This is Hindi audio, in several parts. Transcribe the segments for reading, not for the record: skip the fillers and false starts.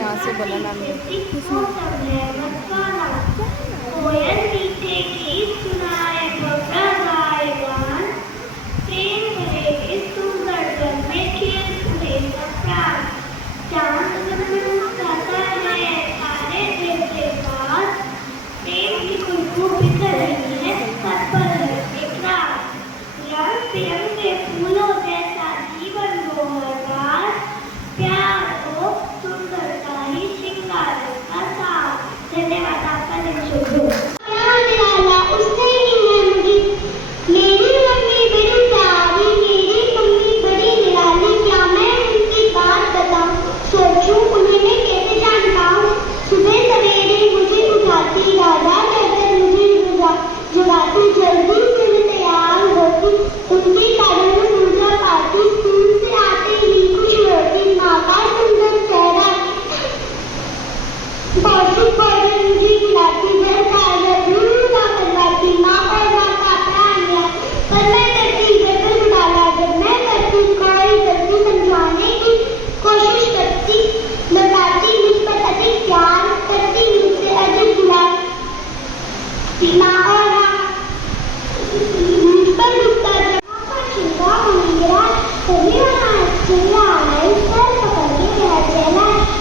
यहाँ से बोला ना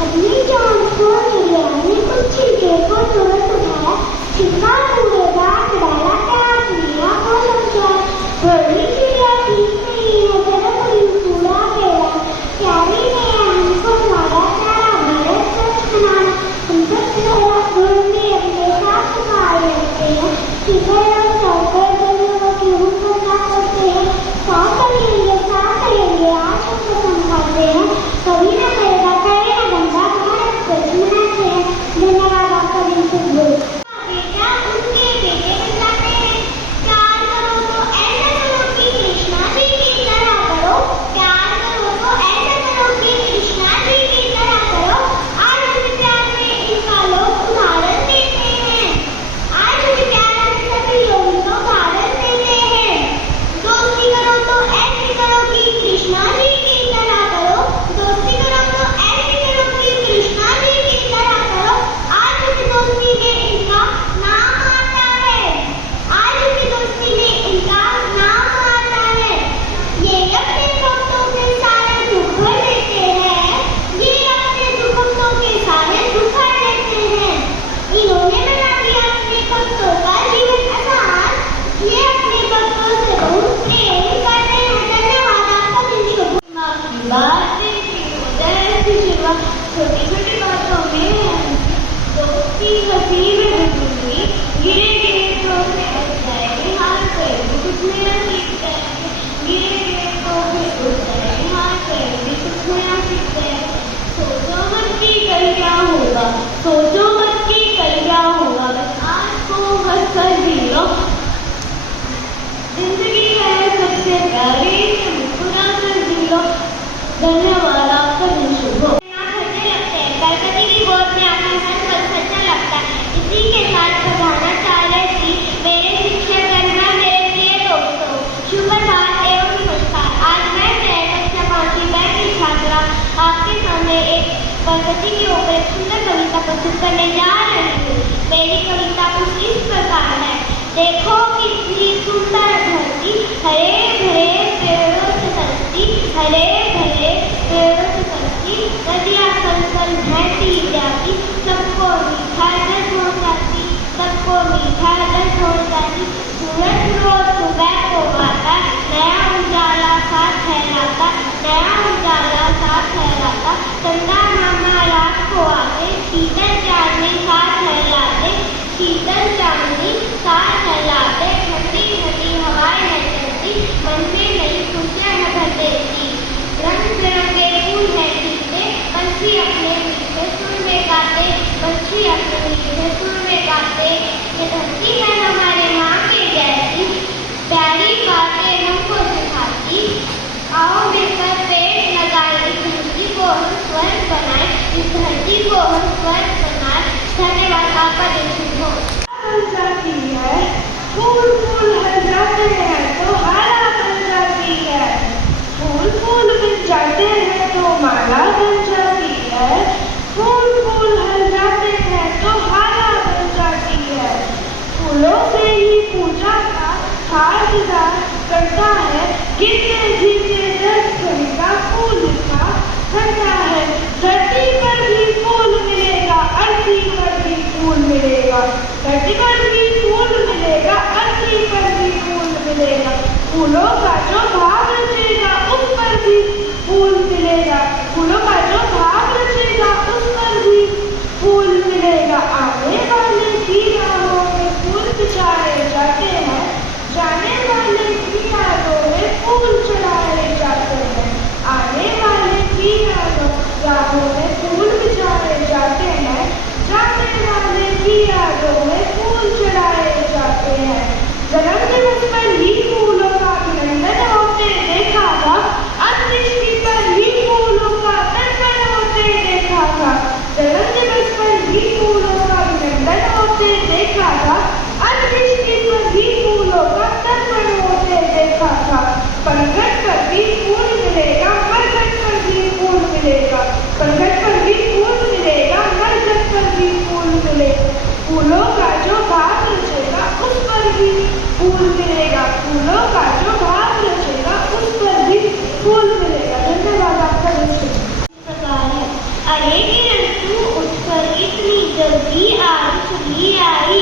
अपनी जान को ले आने को प्यारे से मुस्कुराकर जी लो, धन्यवाद आपका दिन शुभ हो। गणपति की गोद में आकर हर पल सच्चा लगता है। इसी के साथ बधाना चाह रहे थी मेरे शिक्षक गणना, मेरे प्रिय दोस्तों, शुभ प्रभात एवं नमस्कार। आज मैं कक्षा 5वीं बैच की छात्रा आपके सामने एक गणपति के ऊपर एक सुंदर कविता प्रस्तुत करने जा रही हूँ। मेरी कविता कुछ इस प्रकार है। देखो कितनी सुंदर धरती, हरे भरे पेड़ों से सजती, हरे भरे पेड़ों से सजती, नदियाँ कल बहती जाती, सबको मीठा दर पहुँचाती, सबको मीठा दर पहुँचाती। सूरज रोज सुबह को आता, नया उजाला साथ फैलाता, नया उजाला साथ फैलाता। चंदा मामा रात को आते, शीतल चांदनी साथ फैलाते, शीतल चांदनी साथ फैलाते। ठंडी ठंडी हवाएं है चलती, मन में नई खुशियाँ है भर देती। रंग बिरंगे फूल है खिलते, पंछी अपने मीठे सुर में गाते, पंछी अपने मीठे सुर में गाते। ये धरती है हमारे माँ के जैसी, प्यारी बातें हमको सिखाती। आओ मिलकर पेड़ लगाए, इस धरती को हम स्वर्ग बनाए, इस धरती को हम स्वर्ग बनाए। धन्यवाद, आपका दिन शुभ हो। जाती है फूल फूल हर जाते हैं तो हारा बन जाती है, फूल फूल बन जाते हैं तो माला बन जाती है, फूल फूल हर जाते हैं तो हारा बन जाती है। फूलों से ही पूजा का खातिरदार करता है, गिरते गिरते दस का फूल का करता है। धरती पर भी फूल मिलेगा, धरती पर भी फूल मिलेगा, धरती पर भी फूल मिलेगा, धरती पर भी फूल मिलेगा। फूलों का जो भाव रचेगा उस पर भी फूल मिलेगा, फूलों का जो भाव रचेगा उस पर भी फूल मिलेगा। आने वाले की राहों में फूल बिछाए जाते हैं, जाने वाले की यादों में फूल चढ़ाए जाते हैं। आने वाले की राहों में फूल बिछाए जाते हैं, जाने वाले की यादों में फूल चढ़ाए जाते हैं। जन्मदिवस पर ही फूलों का अभिनंदन होते देखा था, अंत्येष्टि पर ही फूलों का तर्पण होते देखा था। जन्मदिवस पर ही फूलों का अभिनंदन होते देखा था, अंत्येष्टि पर ही फूलों का तर्पण होते देखा था। पनघट पर भी फूल मिलेगा, मरघट पर भी फूल मिलेगा, पनघट पर भी फूल मिलेगा, मरघट पर भी फूल मिलेगा। फूलों का जो भाव रचेगा उस पर भी फूल मिलेगा, फूलों का जो भाव रचेगा उस पर भी फूल मिलेगा। धन्यवाद, आपका दिन शुभ हो। अरे किरण तू उठकर इतनी जल्दी आज चली आई,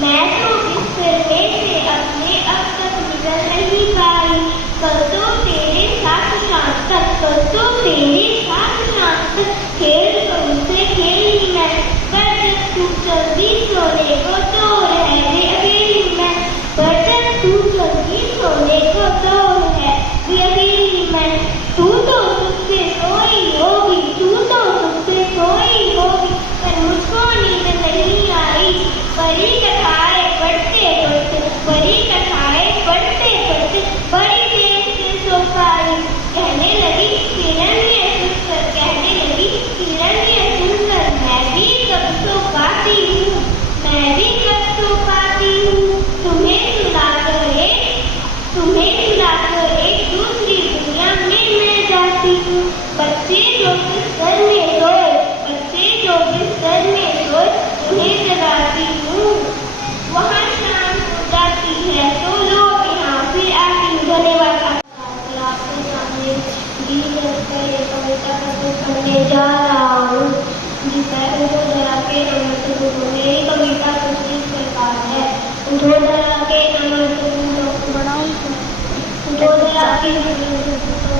मैं तो बिस्तर में से अपने अब तक निकल नहीं पाई। कल तो तेरे साथ शाम तक, कल तो तेरे साथ शाम तक खेल तुमसे खेली मैं, पर जब तू जल्दी सोने को तो रह गई अकेली मैं, पर जब तू जल्दी सोने को तो रह गई अकेली मैं। तू तो मुझसे सोई होगी, तू तो मुझसे सोई होगी, पर मुझको नींद नहीं आई। परी कथाएं पढ़ते पढ़ते, परी कथाएं पढ़ते पढ़ते बड़ी देर से सो पाई। कहने लगी किरण ये सुनकर, कहने लगी किरण ये सुनकर, मैं भी कब सो पाती हूँ, मैं भी कब सो पाती हूँ। तुम्हें सुलाकर एक दूसरी दुनिया में मैं जाती हूँ। बच्चे जो बिस्तर में सोए, बच्चे जो बिस्तर में सोए, उन्हें जगाती हूँ। वहाँ शाम हो जाती है तो लोग यहाँ फिर आती हूँ। धन्यवाद। आपके सामने दी कर ये कविता प्रस्तुत करने जा रहा हूँ, जिसमें उठो धरा के अमृत दूधो। मेरी कविता कुछ इस प्रकार है। उठो धरा के अमृत दूधो, उठो धरा के अमृत दूधो,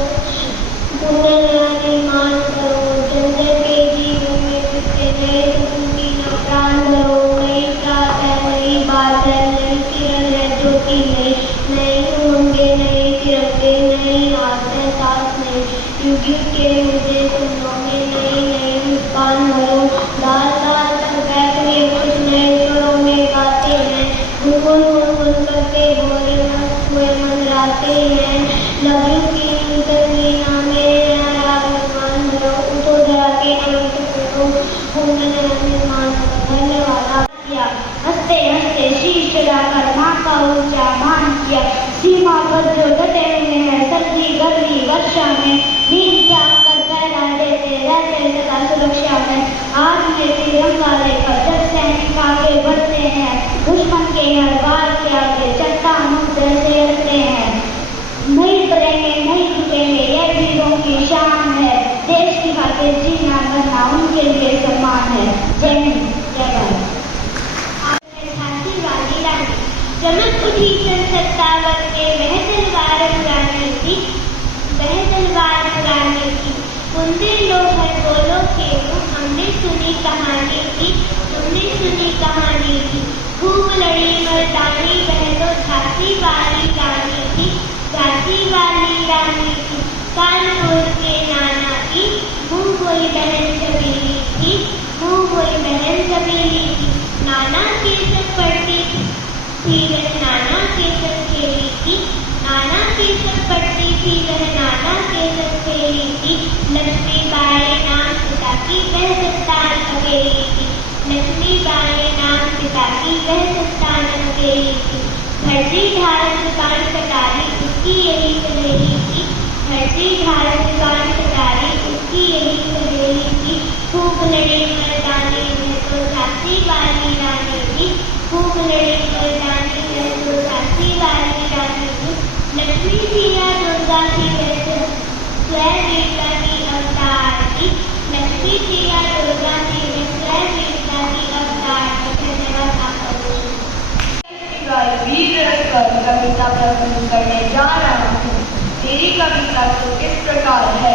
निर्माण करो, जंजर के जीवन में फिरते नए सुकून की प्राण भरो। नई रात है, नई बात है, नई किरण है ज्योति नई, नई उमंगे नए तिरंगे, नई रात है साथ नई। युग युग के मुझे सुनो में नई नई मुस्कान भरो। दाल दाल तक बैठ के कुछ नए स्वरों में गाते हैं, गुनगुन गुनगुन करके भोरे मन हुए मन राते हैं। लव यू की तमीना मेरे मान लो उठो जरा के धन्यवाद किया। हंसते हंसते शीश चढ़ाकर माँ का ऊंचा मान किया। सीमा पर जो डटे हुए हैं सर्दी गर्मी वर्षा में नींद त्याग कर फहरा देते रहते सदा सुरक्षा में। आज में तिरंगा लेकर जब सैनिक आगे बढ़ते हैं दुश्मन के हर बार के आगे चट्टानों जैसे हंसते हैं। नहीं डरेंगे नहीं झुकेंगे यह वीरों की शान है। देश की खातिर जीना मरना उनके लिए सम्मान है। जय हिंद जय भारत। झांसी वाली रानी चमक उठी सन 57 में वह तलवार पुरानी थी सुनते लो हर बोलो के हमने सुनी कहानी थी खूब लड़ी मर्दानी वह तो झांसी वाली रानी थी कानपुर के नाना की मुँह कोई बहन जबीली थी नाना के सब पढ़ती थी वह नाना के सब खेली थी लक्ष्मीबाई नाम पिता की वह संतान अकेली थी भर्ती धारण दुकान कटारी उसकी यही सहेली थी खूब लड़ी मर्दानी है तो झांसी वाली रानी थी लक्ष्मी सिया दुर्गा की स्वयं वीरता की अवतार थी धन्यवाद आपका। वीर रखकर कविता प्रस्तुत करने जा रहा हूँ। मेरी कविता तो किस प्रकार है।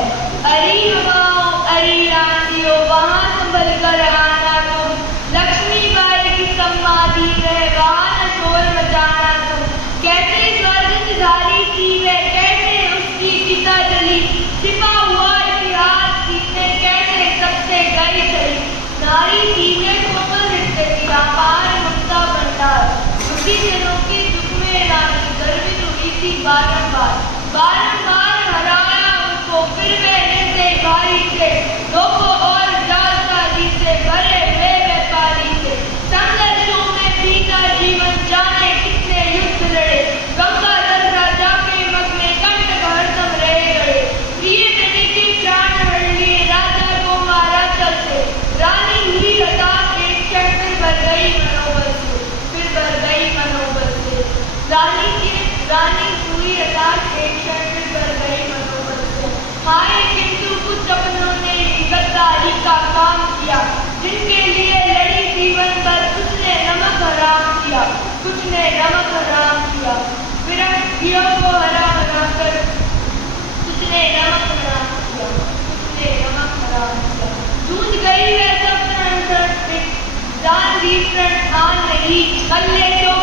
अरे हवाओं अरे आंधियों वहाँ संभल कर आना तुम। लक्ष्मीबाई की समाधि है वहाँ न शोर मचाना तुम। कैसे स्वर्ग सिधारी थी वे कैसे उसकी चिता जली। छिपा हुआ इतिहास सीखने कैसे सबसे गई चली। नारी थी वे कोमल हृदय की अपार मुक्ता भंडार। दुखी जनों की दुख में रानी गर्वित हुई थी बारंबार हराया उनको फिर वे निर्दय भारी थे। लोगों और जालसाजी से भरे हुए व्यापारी थे। संघर्षों में बीता जीवन जाने कितने युद्ध लड़े। गंगा दल राजा के मग में कंटक हरदम रह गए। प्रिय बेटे के प्राण हर लिए राजा को मारा चलते। रानी हुई हताश एक क्षण फिर भर गई मनोबल से। रानी हुई हताश एक क्षण फिर भर गई मनोबल से। हाय किंतु कुछ अपनों ने गद्दारी का काम किया। जिनके लिए लड़ी जीवन भर कुछ ने नमक हराम किया। विरंगियों को हरा कर कुछ ने नमक हराम किया। जूझ गई है सब जान दी प्रण आन नहीं कल्ले तो